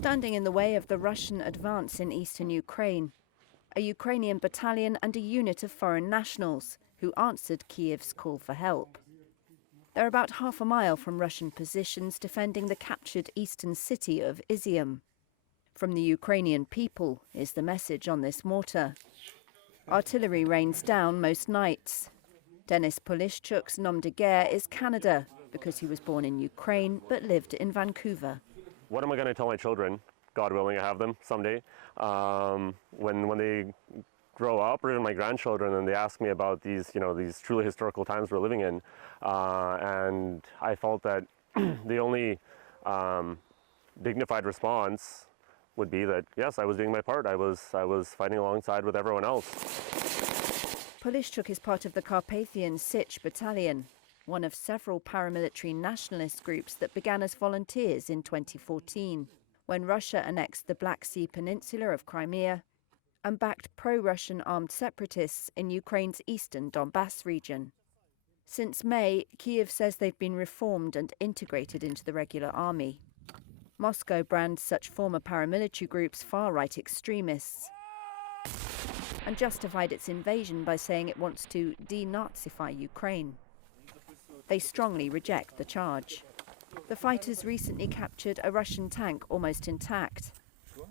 Standing in the way of the Russian advance in eastern Ukraine, a Ukrainian battalion and a unit of foreign nationals who answered Kyiv's call for help. They're about half a mile from Russian positions defending the captured eastern city of Izium. From the Ukrainian people is the message on this mortar. Artillery rains down most nights. Denis Polishchuk's nom de guerre is Canada, because he was born in Ukraine but lived in Vancouver. What am I going to tell my children? God willing, I have them someday. When they grow up, or even my grandchildren, and they ask me about these truly historical times we're living in, and I felt that the only dignified response would be that yes, I was doing my part. I was fighting alongside with everyone else. Polishchuk is part of the Carpathian Sich battalion, one of several paramilitary nationalist groups that began as volunteers in 2014, when Russia annexed the Black Sea Peninsula of Crimea and backed pro-Russian armed separatists in Ukraine's eastern Donbass region. Since May, Kyiv says they've been reformed and integrated into the regular army. Moscow brands such former paramilitary groups far-right extremists and justified its invasion by saying it wants to denazify Ukraine. They strongly reject the charge. The fighters recently captured a Russian tank almost intact.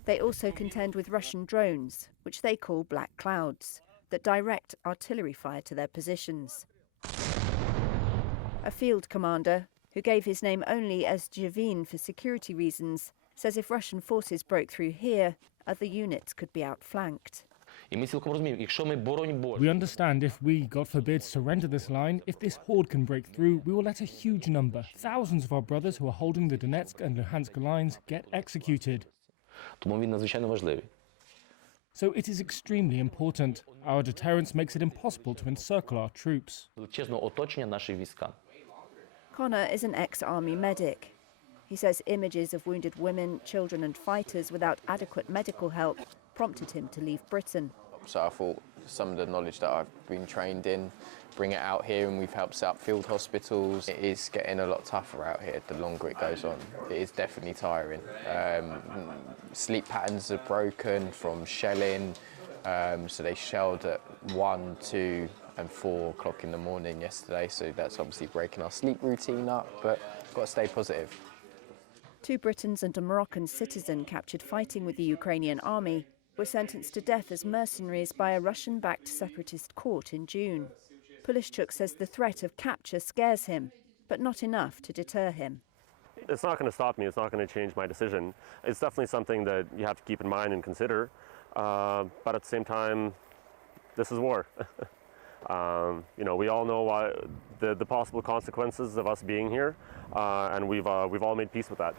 They also contend with Russian drones, which they call black clouds, that direct artillery fire to their positions. A field commander, who gave his name only as Javin for security reasons, says if Russian forces broke through here, other units could be outflanked. We understand if we, God forbid, surrender this line, if this horde can break through, we will let a huge number, thousands of our brothers who are holding the Donetsk and Luhansk lines, get executed. So it is extremely important. Our deterrence makes it impossible to encircle our troops. Connor is an ex-army medic. He says images of wounded women, children and fighters without adequate medical help prompted him to leave Britain. So I thought some of the knowledge that I've been trained in, bring it out here, and we've helped set up field hospitals. It is getting a lot tougher out here the longer it goes on. It is definitely tiring. Sleep patterns are broken from shelling, so they shelled at 1, 2 and 4 o'clock in the morning yesterday, so that's obviously breaking our sleep routine up, but got to stay positive. 2 Britons and a Moroccan citizen captured fighting with the Ukrainian army were sentenced to death as mercenaries by a Russian-backed separatist court in June. Polishchuk says the threat of capture scares him, but not enough to deter him. It's not going to stop me. It's not going to change my decision. It's definitely something that you have to keep in mind and consider. But at the same time, this is war. We all know the possible consequences of us being here, and we've all made peace with that.